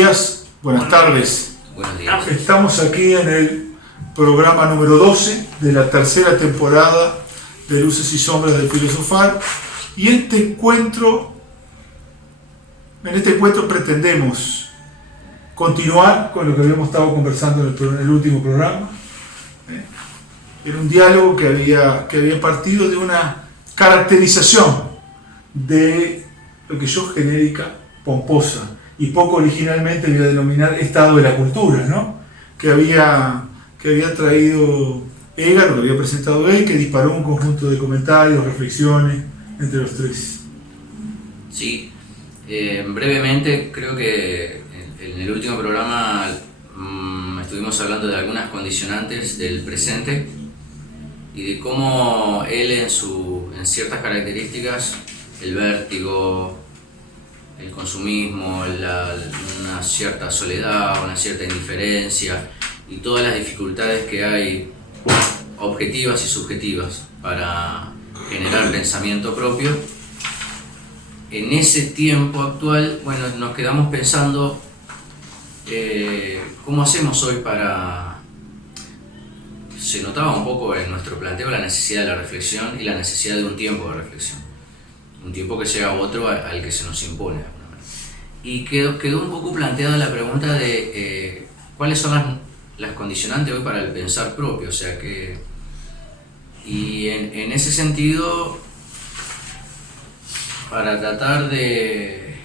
días, buenas tardes. Buenos días. Estamos aquí en el programa número 12 de la tercera temporada de Luces y Sombras del Filosofar. Y en este encuentro pretendemos continuar con lo que habíamos estado conversando en el último programa. Era un diálogo que había partido de una caracterización de lo que yo genérica, pomposa y poco originalmente voy a denominar estado de la cultura, ¿no? que había traído Edgar, lo que había presentado él, que disparó un conjunto de comentarios, reflexiones entre los tres. Sí, brevemente creo que en el último programa estuvimos hablando de algunas condicionantes del presente y de cómo él en ciertas características, el vértigo, el consumismo, una cierta soledad, una cierta indiferencia y todas las dificultades que hay objetivas y subjetivas para generar pensamiento propio. En ese tiempo actual, bueno, nos quedamos pensando cómo hacemos hoy para... Se notaba un poco en nuestro planteo la necesidad de la reflexión y la necesidad de un tiempo de reflexión. Un tiempo que sea otro al que se nos impone. Y quedó un poco planteada la pregunta de cuáles son las condicionantes hoy para el pensar propio. O sea que, y en ese sentido, para tratar de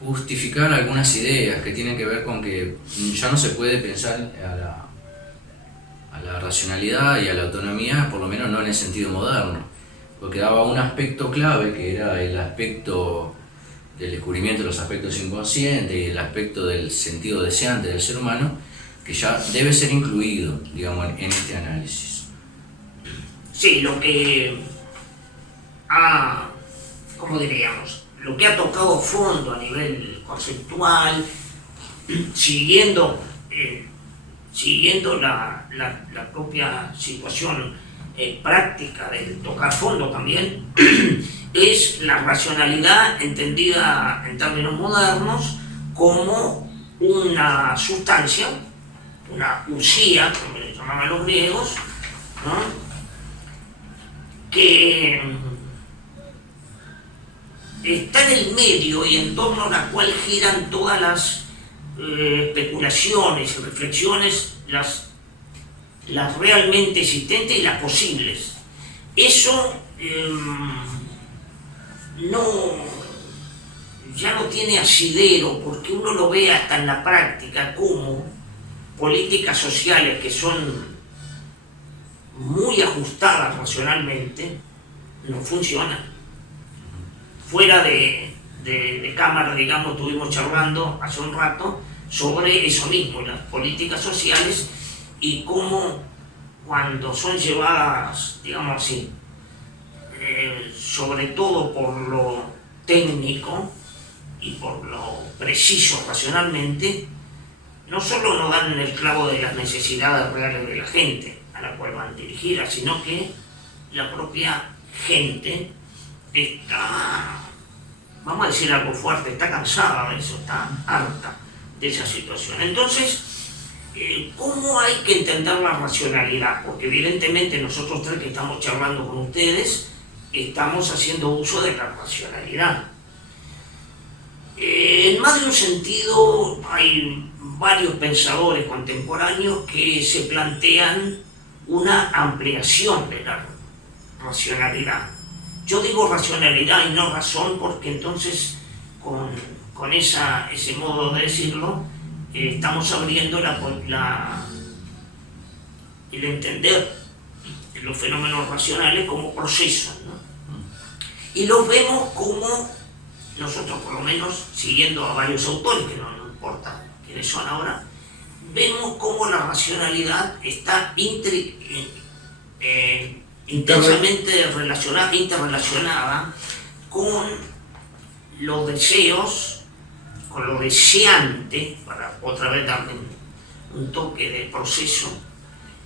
justificar algunas ideas que tienen que ver con que ya no se puede pensar a la racionalidad y a la autonomía, por lo menos no en el sentido moderno. Porque daba un aspecto clave, que era el aspecto del descubrimiento de los aspectos inconscientes y el aspecto del sentido deseante del ser humano, que ya debe ser incluido, digamos, en este análisis. Sí, lo que ha, ¿cómo diríamos? Lo que ha tocado fondo a nivel conceptual, siguiendo la propia situación práctica del tocar fondo también, es la racionalidad entendida en términos modernos como una sustancia, una usía, como le llamaban los griegos, ¿no? Que está en el medio y en torno a la cual giran todas las especulaciones y reflexiones, las realmente existentes y las posibles. Eso ya no tiene asidero, porque uno lo ve hasta en la práctica como políticas sociales que son muy ajustadas racionalmente no funcionan. Fuera de cámara, digamos, estuvimos charlando hace un rato sobre eso mismo, las políticas sociales, y cómo cuando son llevadas, digamos así, sobre todo por lo técnico y por lo preciso racionalmente, no solo no dan en el clavo de las necesidades reales de la gente a la cual van dirigidas, sino que la propia gente está, vamos a decir algo fuerte, está cansada de eso, está harta de esa situación. Entonces, ¿cómo hay que entender la racionalidad? Porque evidentemente nosotros tres que estamos charlando con ustedes estamos haciendo uso de la racionalidad. En más de un sentido hay varios pensadores contemporáneos que se plantean una ampliación de la racionalidad. Yo digo racionalidad y no razón porque entonces con ese modo de decirlo estamos abriendo el entender los fenómenos racionales como procesos, ¿no? Y los vemos como, nosotros por lo menos, siguiendo a varios autores, que no importa quiénes son ahora, vemos como la racionalidad está intensamente interrelacionada con los deseos, con lo deseante, para otra vez darle un toque de proceso,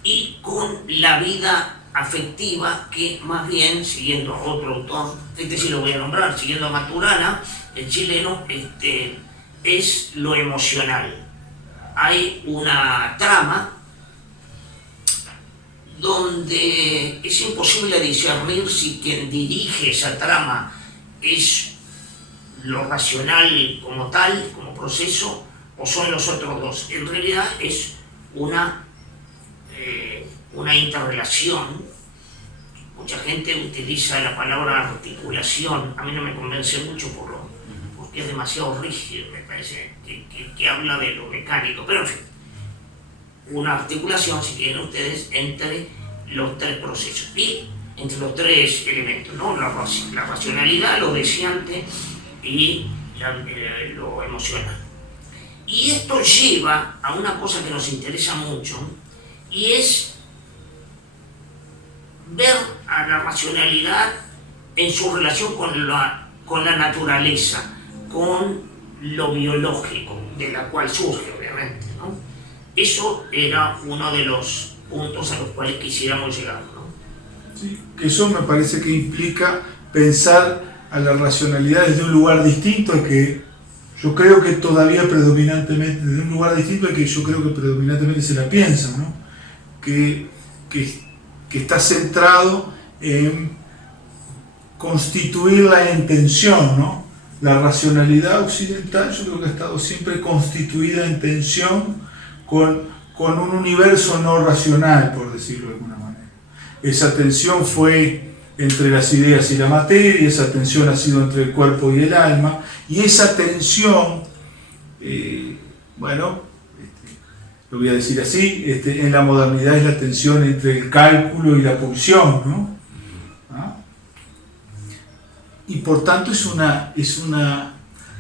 y con la vida afectiva que más bien, siguiendo a otro autor, sí lo voy a nombrar, siguiendo a Maturana, el chileno, es lo emocional. Hay una trama donde es imposible discernir si quien dirige esa trama es lo racional como tal, como proceso, o son los otros dos. En realidad es una interrelación. Mucha gente utiliza la palabra articulación, a mí no me convence mucho porque es demasiado rígido, me parece, que habla de lo mecánico, pero en fin, una articulación, si quieren ustedes, entre los tres procesos y entre los tres elementos, ¿no? La racionalidad, lo deseante y lo emocional. Y esto lleva a una cosa que nos interesa mucho, y es ver a la racionalidad en su relación con la naturaleza, con lo biológico, de la cual surge, obviamente, ¿no? Eso era uno de los puntos a los cuales quisiéramos llegar, ¿no? Sí, que eso me parece que implica pensar a la racionalidad desde un lugar distinto al que yo creo que todavía predominantemente, desde un lugar distinto al que yo creo que predominantemente se la piensa, ¿no? Que está centrado en constituir la intención, ¿no? La racionalidad occidental yo creo que ha estado siempre constituida en tensión con un universo no racional, por decirlo de alguna manera. Esa tensión fue entre las ideas y la materia, esa tensión ha sido entre el cuerpo y el alma, y esa tensión, lo voy a decir así, en la modernidad es la tensión entre el cálculo y la pulsión, ¿no? ¿Ah? Y por tanto es una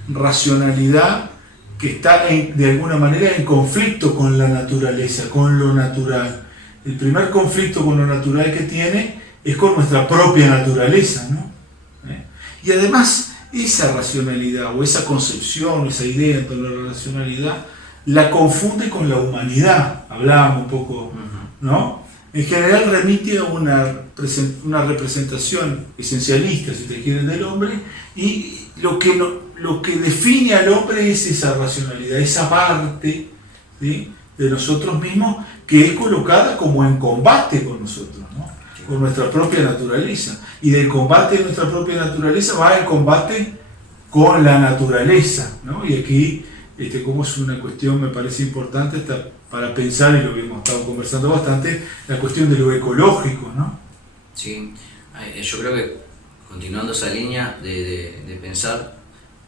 racionalidad que está de alguna manera en conflicto con la naturaleza, con lo natural. El primer conflicto con lo natural que tiene es con nuestra propia naturaleza, ¿no? Y además esa racionalidad o esa concepción, esa idea en torno a la racionalidad, la confunde con la humanidad, hablábamos un poco, ¿no? En general remite a una representación esencialista, si te quieren, del hombre, y lo que define al hombre es esa racionalidad, esa parte, ¿sí?, de nosotros mismos que es colocada como en combate con nosotros, ¿no? Con nuestra propia naturaleza. Y del combate de nuestra propia naturaleza va el combate con la naturaleza, ¿no? Y aquí, como es una cuestión, me parece importante para pensar, y lo que hemos estado conversando bastante, la cuestión de lo ecológico, ¿no? Sí, yo creo que continuando esa línea de pensar,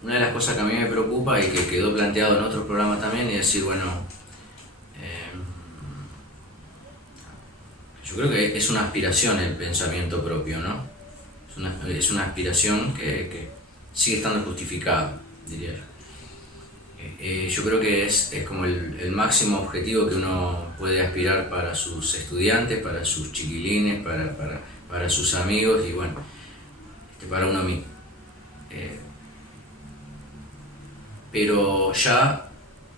una de las cosas que a mí me preocupa y que quedó planteado en otro programa también es decir, bueno, yo creo que es una aspiración el pensamiento propio, ¿no? Es una aspiración que sigue estando justificada, diría yo. Yo creo que es como el máximo objetivo que uno puede aspirar para sus estudiantes, para sus chiquilines, para sus amigos y bueno, para uno mismo. Pero ya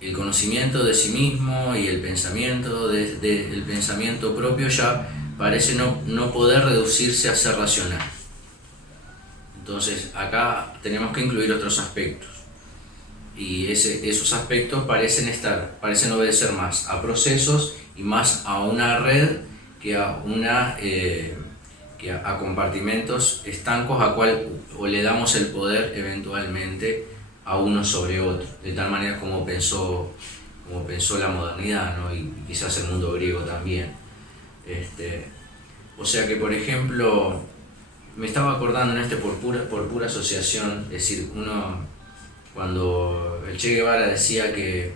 el conocimiento de sí mismo y el pensamiento el pensamiento propio ya parece no poder reducirse a ser racional. Entonces acá tenemos que incluir otros aspectos. Y esos aspectos parecen obedecer más a procesos y más a una red que a compartimentos estancos a cual o le damos el poder eventualmente a uno sobre otro, de tal manera como pensó la modernidad, ¿no? Y quizás el mundo griego también. O sea que, por ejemplo, me estaba acordando por pura asociación, es decir, cuando el Che Guevara decía que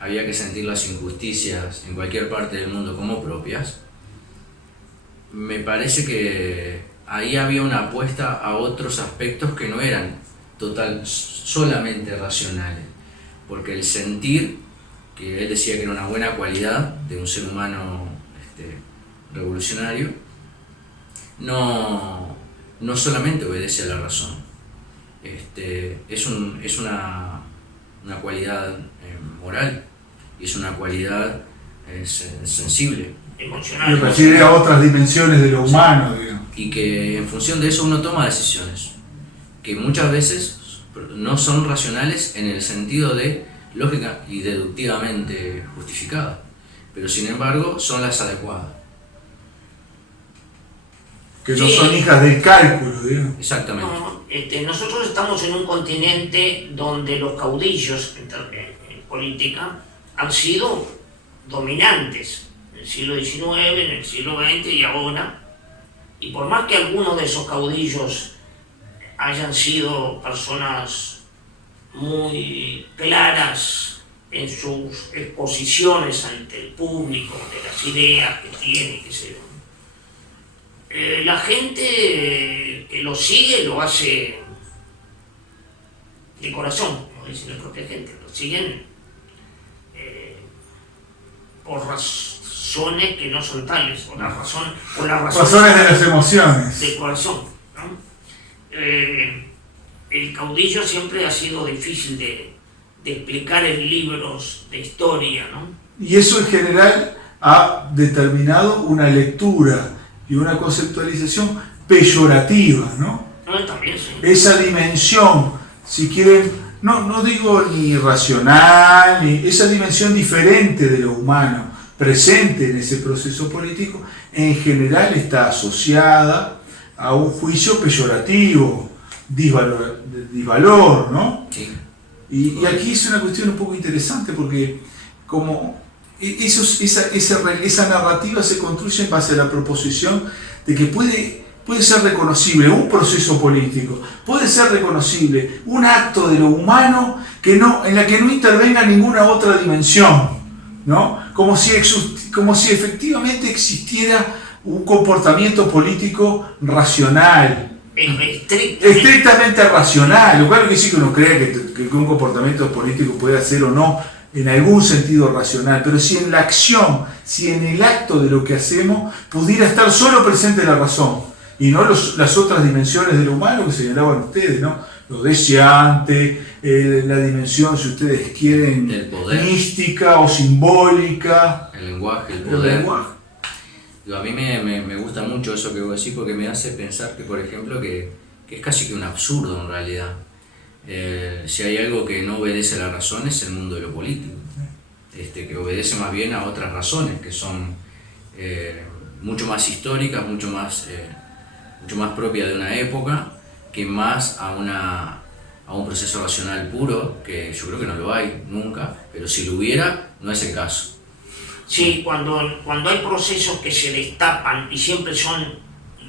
había que sentir las injusticias en cualquier parte del mundo como propias, me parece que ahí había una apuesta a otros aspectos que no eran solamente racionales, porque el sentir, que él decía que era una buena cualidad de un ser humano revolucionario, no solamente obedece a la razón, es una cualidad moral y es una cualidad sensible, emocional. Me refiere a otras dimensiones de lo humano, digamos. Y que en función de eso uno toma decisiones que muchas veces no son racionales en el sentido de lógica y deductivamente justificadas, pero sin embargo son las adecuadas. Que no son hijas del cálculo, digamos. Exactamente. No, nosotros estamos en un continente donde los caudillos en política han sido dominantes en el siglo XIX, en el siglo XX y ahora. Y por más que algunos de esos caudillos hayan sido personas muy claras en sus exposiciones ante el público, de las ideas que tiene, qué sé yo, la gente que lo sigue lo hace de corazón, como dice la propia gente, lo siguen por razones que no son tales, por las razones de las emociones. Del corazón, ¿no? El caudillo siempre ha sido difícil de explicar en libros de historia, ¿no? Y eso en general ha determinado una lectura y una conceptualización peyorativa, ¿no? También, sí. Esa dimensión, si quieren, no digo ni racional, ni esa dimensión diferente de lo humano, presente en ese proceso político, en general está asociada a un juicio peyorativo, disvalor, ¿no? Sí. Y aquí es una cuestión un poco interesante porque como esa narrativa se construye en base a la proposición de que puede ser reconocible un proceso político, puede ser reconocible un acto de lo humano en la que no intervenga ninguna otra dimensión, ¿no? Como si efectivamente existiera un comportamiento político racional, estrictamente racional, lo cual no quiere decir que uno crea que un comportamiento político puede ser o no en algún sentido racional, pero si en la acción, si en el acto de lo que hacemos pudiera estar solo presente la razón y no las otras dimensiones de lo humano que señalaban ustedes, ¿no? Lo deseante, la dimensión, si ustedes quieren, del poder, mística o simbólica, el lenguaje, el poder. lenguaje. A mí me gusta mucho eso que vos decís porque me hace pensar que, por ejemplo, que es casi que un absurdo en realidad. Si hay algo que no obedece a la razón es el mundo de lo político, que obedece más bien a otras razones que son mucho más históricas, mucho más propias de una época, que más a un proceso racional puro, que yo creo que no lo hay nunca, pero si lo hubiera, no es el caso. Sí, cuando hay procesos que se destapan, y siempre son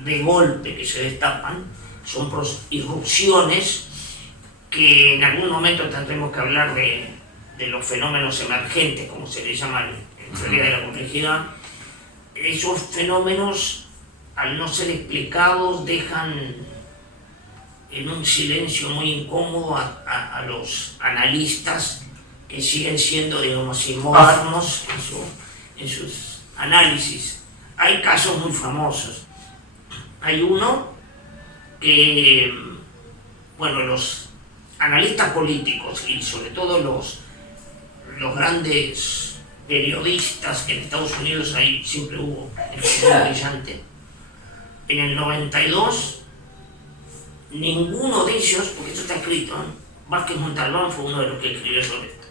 de golpe que se destapan, son irrupciones que en algún momento tendremos que hablar de los fenómenos emergentes, como se les llama en teoría de la complejidad. Esos fenómenos, al no ser explicados, dejan en un silencio muy incómodo a los analistas que siguen siendo, digamos así, modernos en sus análisis. Hay casos muy famosos. Hay uno que, bueno, los analistas políticos y sobre todo los grandes periodistas que en Estados Unidos ahí siempre hubo el fenómeno brillante. En el 92, ninguno de ellos, porque esto está escrito, Vázquez Montalbán fue uno de los que escribió sobre esto.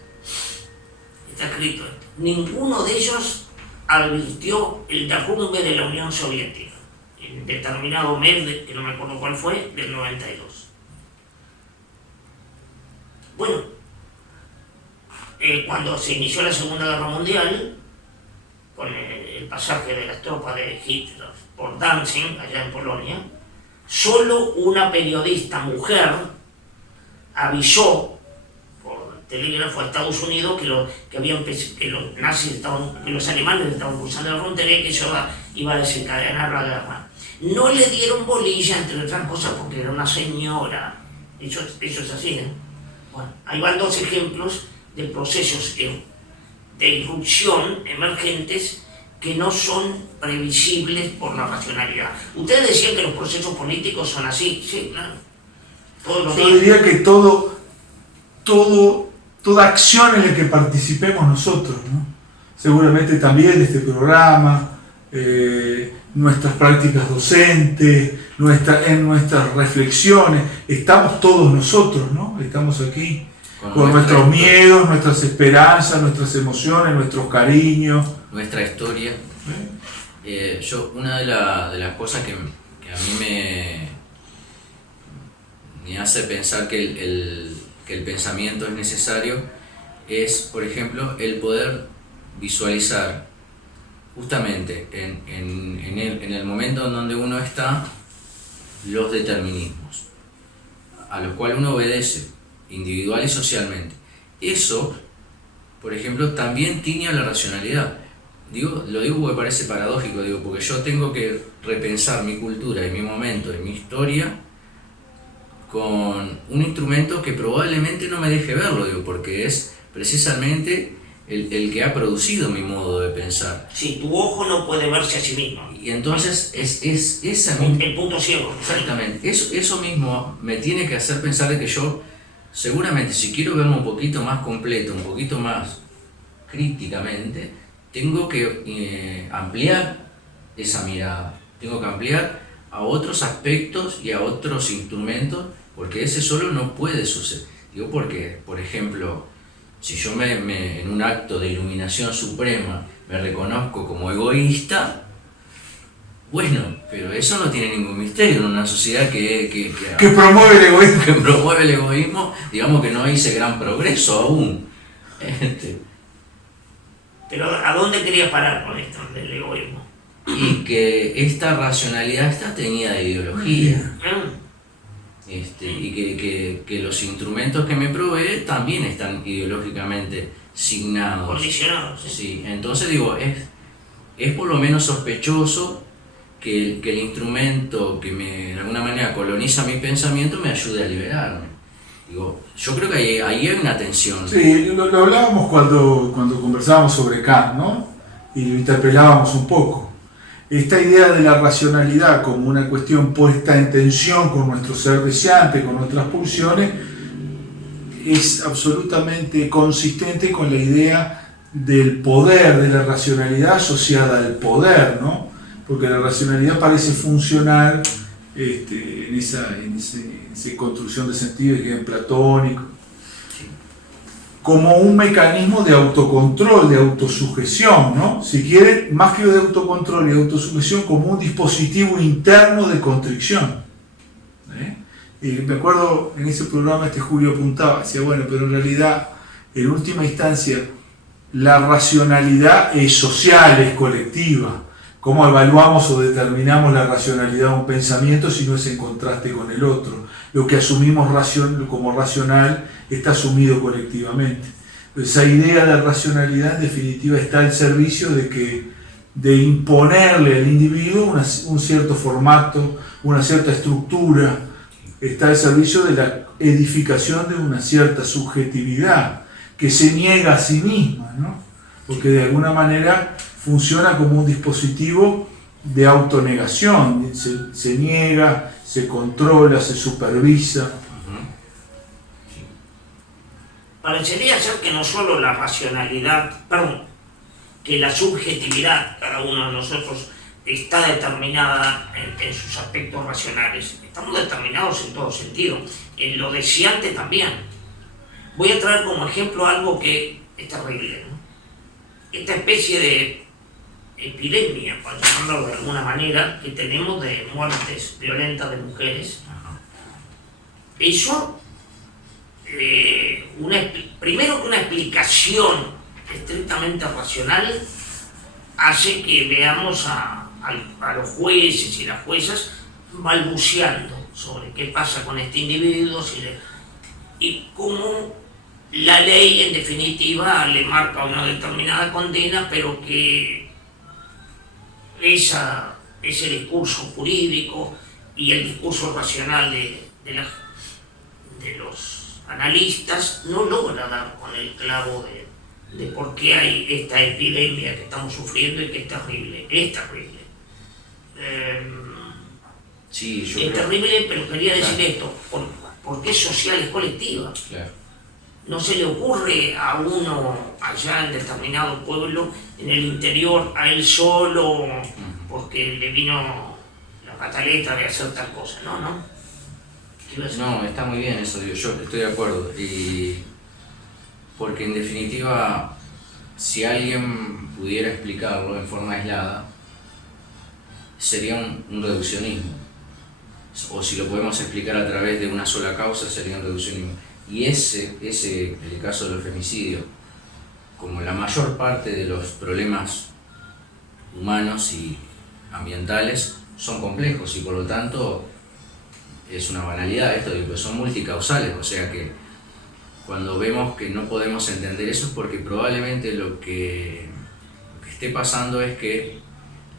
Está escrito esto. Ninguno de ellos advirtió el derrumbe de la Unión Soviética en determinado mes, que no me acuerdo cuál fue, del 92. Bueno, cuando se inició la Segunda Guerra Mundial, con el pasaje de las tropas de Hitler por Danzig, allá en Polonia, solo una periodista mujer avisó por telégrafo a Estados Unidos que los nazis que los alemanes estaban cruzando la frontera y que eso iba a desencadenar la guerra. No le dieron bolilla, entre otras cosas, porque era una señora. Eso es así, ¿eh? Bueno, ahí van dos ejemplos de procesos de irrupción emergentes que no son previsibles por la racionalidad. Ustedes decían que los procesos políticos son así, sí, claro. Todos los días. Yo diría que toda acción en la que participemos nosotros, ¿no? Seguramente también este programa, nuestras prácticas docentes, en nuestras reflexiones. Estamos todos nosotros, ¿no? Estamos aquí con nuestros miedos, nuestras esperanzas, nuestras emociones, nuestros cariños. Nuestra historia. Una de las cosas que a mí me hace pensar que el pensamiento es necesario es, por ejemplo, el poder visualizar justamente en el momento en donde uno está los determinismos a los cuales uno obedece individual y socialmente. Eso, por ejemplo, también tiñe a la racionalidad. Lo digo porque parece paradójico, porque yo tengo que repensar mi cultura y mi momento y mi historia con un instrumento que probablemente no me deje verlo, porque es precisamente el que ha producido mi modo de pensar. Sí, tu ojo no puede verse a sí mismo. Y entonces es esa misma... El punto ciego. Exactamente. Eso mismo me tiene que hacer pensar de que yo, seguramente, si quiero verme un poquito más completo, un poquito más críticamente, tengo que ampliar esa mirada. Tengo que ampliar a otros aspectos y a otros instrumentos, porque ese solo no puede suceder. Porque, por ejemplo, si yo en un acto de iluminación suprema me reconozco como egoísta, bueno, pero eso no tiene ningún misterio en una sociedad que promueve el egoísmo. Que promueve el egoísmo, digamos que no hice gran progreso aún. Pero ¿a dónde querías parar con esto del egoísmo? Y que esta racionalidad está teñida de ideología. Y que los instrumentos que me provee también están ideológicamente signados. Condicionados. Sí, entonces es por lo menos sospechoso que el instrumento que de alguna manera coloniza mi pensamiento me ayude a liberarme. Yo creo que ahí hay una tensión. Sí, lo hablábamos cuando conversábamos sobre Kant, ¿no? Y lo interpelábamos un poco. Esta idea de la racionalidad como una cuestión puesta en tensión con nuestro ser deseante, con nuestras pulsiones, es absolutamente consistente con la idea del poder, de la racionalidad asociada al poder, ¿no? Porque la racionalidad parece funcionar en esa construcción de sentido que es platónico, como un mecanismo de autocontrol, de autosugestión, ¿no? Si quieren, más que de autocontrol y autosugestión, como un dispositivo interno de constricción. Y me acuerdo en ese programa Julio apuntaba, decía, bueno, pero en realidad, en última instancia, la racionalidad es social, es colectiva. ¿Cómo evaluamos o determinamos la racionalidad de un pensamiento si no es en contraste con el otro? Lo que asumimos como racional está asumido colectivamente. Esa idea de racionalidad en definitiva está al servicio de imponerle al individuo un cierto formato, una cierta estructura, está al servicio de la edificación de una cierta subjetividad que se niega a sí misma, ¿no? Porque de alguna manera funciona como un dispositivo de autonegación, se niega, se controla, se supervisa. Parecería ser que no solo la racionalidad, que la subjetividad, cada uno de nosotros está determinada en sus aspectos racionales. Estamos determinados en todo sentido, en lo deseante también. Voy a traer como ejemplo algo que es terrible, ¿no? Esta especie de epidemia, para llamarlo de alguna manera, que tenemos de muertes violentas de mujeres. Eso, primero que una explicación estrictamente racional hace que veamos a los jueces y las juezas balbuceando sobre qué pasa con este individuo y cómo la ley en definitiva le marca una determinada condena, pero que ese discurso jurídico y el discurso racional de los analistas no logra dar con el clavo de por qué hay esta epidemia que estamos sufriendo y que es terrible. Es terrible. Es terrible, pero quería decir esto, porque es social, es colectiva. Claro. No se le ocurre a uno allá en determinado pueblo, en el interior, a él solo, porque le vino la pataleta de hacer tal cosa, ¿no? ¿Qué iba a decir? No, está muy bien eso, digo, yo estoy de acuerdo. Y porque en definitiva, si alguien pudiera explicarlo en forma aislada, sería un reduccionismo. O si lo podemos explicar a través de una sola causa, sería un reduccionismo. Y el caso del femicidio, como la mayor parte de los problemas humanos y ambientales, son complejos y por lo tanto es una banalidad esto de que son multicausales, o sea que cuando vemos que no podemos entender eso es porque probablemente lo que esté pasando es que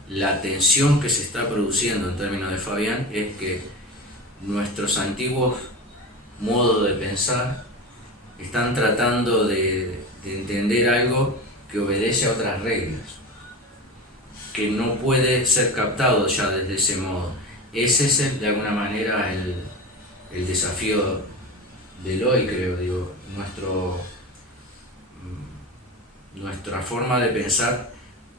la tensión que se está produciendo en términos de Fabián es que nuestros antiguos modos de pensar están tratando de entender algo que obedece a otras reglas, que no puede ser captado ya desde ese modo. Ese es de alguna manera el desafío del hoy, creo, digo, nuestra forma de pensar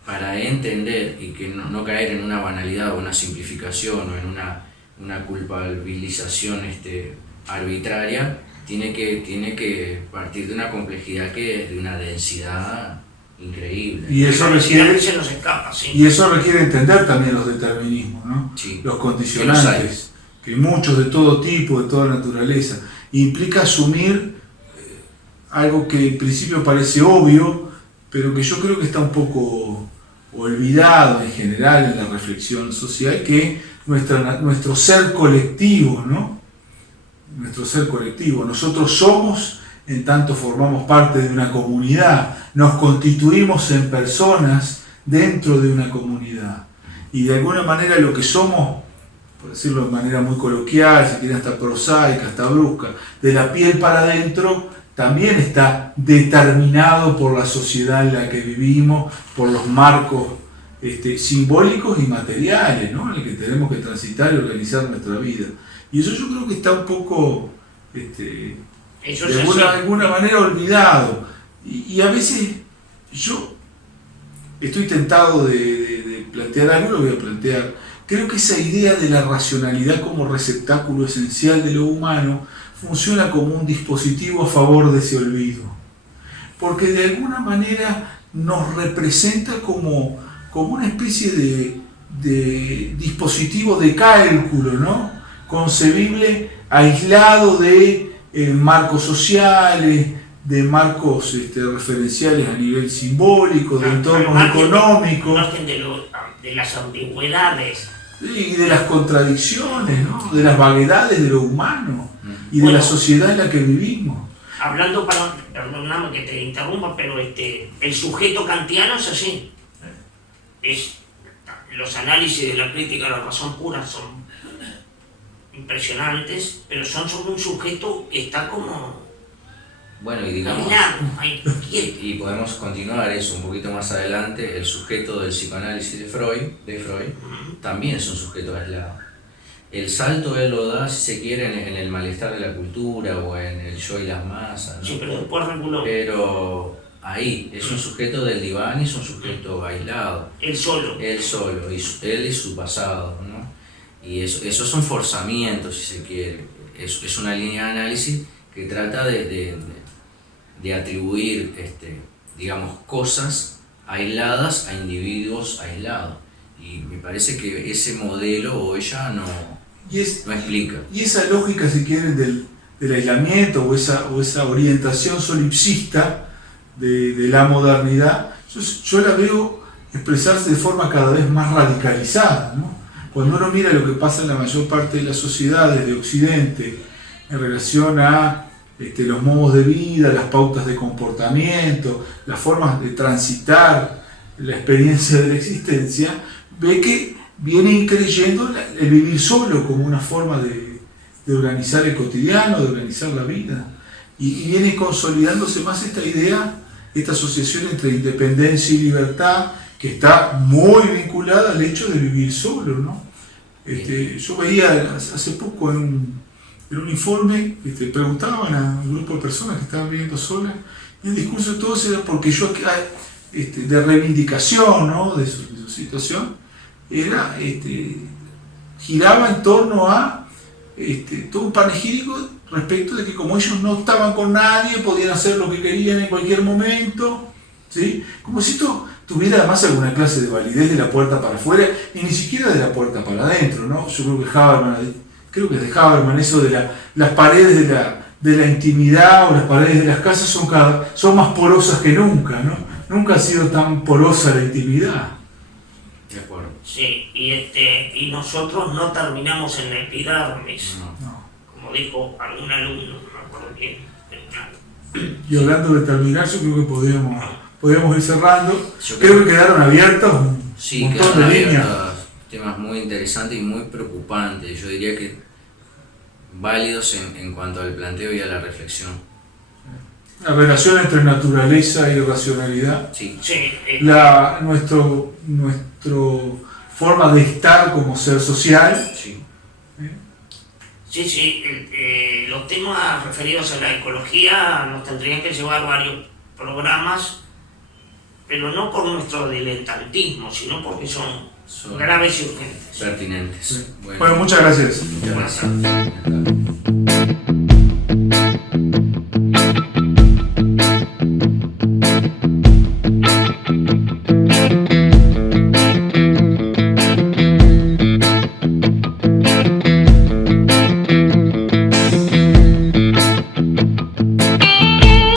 para entender y que no caer en una banalidad o una simplificación o en una culpabilización arbitraria, tiene que partir de una complejidad que es de una densidad increíble. Y eso requiere, se nos escapa, ¿sí? y eso requiere entender también los determinismos, ¿no? Sí, los condicionantes, que muchos de todo tipo, de toda naturaleza. Implica asumir algo que en principio parece obvio, pero que yo creo que está un poco olvidado en general en la reflexión social, que nuestro ser colectivo, ¿no? Nuestro ser colectivo. Nosotros somos, en tanto formamos parte de una comunidad, nos constituimos en personas dentro de una comunidad. Y de alguna manera lo que somos, por decirlo de manera muy coloquial, si quieren hasta prosaica, hasta brusca, de la piel para adentro, también está determinado por la sociedad en la que vivimos, por los marcos simbólicos y materiales, ¿no? En el que tenemos que transitar y organizar nuestra vida. Y eso yo creo que está un poco, de alguna manera, olvidado. Y a veces yo estoy tentado de plantear algo, lo voy a plantear. Creo que esa idea de la racionalidad como receptáculo esencial de lo humano funciona como un dispositivo a favor de ese olvido. Porque de alguna manera nos representa como una especie de dispositivo de cálculo, ¿no? Concebible, aislado de marcos sociales, de marcos referenciales a nivel simbólico, de entornos económicos. De las ambigüedades. Y de las contradicciones, ¿no? De las vaguedades de lo humano y de la sociedad en la que vivimos. Hablando, perdóname que te interrumpa, pero el sujeto kantiano es así. Los análisis de la crítica a la razón pura son impresionantes, pero son sobre un sujeto que está como... Bueno, y digamos, y podemos continuar eso un poquito más adelante, el sujeto del psicoanálisis de Freud también es un sujeto aislado. El salto él lo da, si se quiere, en el malestar de la cultura o en el yo y las masas, ¿no? Sí, pero después reguló. Pero ahí es un sujeto del diván y es un sujeto aislado. Él solo, y él y su pasado, ¿no? Y esos son forzamientos, si se quiere. Es una línea de análisis que trata de atribuir, digamos, cosas aisladas a individuos aislados. Y me parece que ese modelo o ella no explica. Y esa lógica, si quieren, del aislamiento o esa orientación solipsista de la modernidad, yo la veo expresarse de forma cada vez más radicalizada, ¿no? Cuando uno mira lo que pasa en la mayor parte de las sociedades de Occidente en relación a los modos de vida, las pautas de comportamiento, las formas de transitar la experiencia de la existencia, ve que viene increyendo el vivir solo como una forma de organizar el cotidiano, de organizar la vida. Y viene consolidándose más esta idea, esta asociación entre independencia y libertad, que está muy vinculada al hecho de vivir solo, ¿no? Yo veía hace poco en un informe, preguntaban a un grupo de personas que estaban viviendo solas, y el discurso de todos era porque de reivindicación, ¿no? de su situación, era, giraba en torno a todo un panegírico respecto de que como ellos no estaban con nadie, podían hacer lo que querían en cualquier momento, ¿sí? Como si esto tuviera además alguna clase de validez de la puerta para afuera y ni siquiera de la puerta para adentro, ¿no? Yo creo que es de Habermas eso de las paredes de la intimidad o las paredes de las casas son más porosas que nunca, ¿no? Nunca ha sido tan porosa la intimidad. De acuerdo. Sí, y nosotros no terminamos en la epidermis, No. como dijo algún alumno, no me acuerdo quién. Y hablando de terminar, yo creo que podríamos ir cerrando. Yo Creo que quedaron abiertos un Sí, montón quedaron de líneas. abiertos temas muy interesantes y muy preocupantes. Yo diría que válidos en cuanto al planteo y a la reflexión. La relación entre naturaleza y racionalidad. Sí, Sí, Nuestro forma de estar como ser social. sí. sí, los temas referidos a la ecología nos tendrían que llevar varios programas, pero no por nuestro diletantismo, sino porque son Son graves y urgentes. pertinentes. Bueno, muchas gracias. Muchas Buenas gracias. tardes.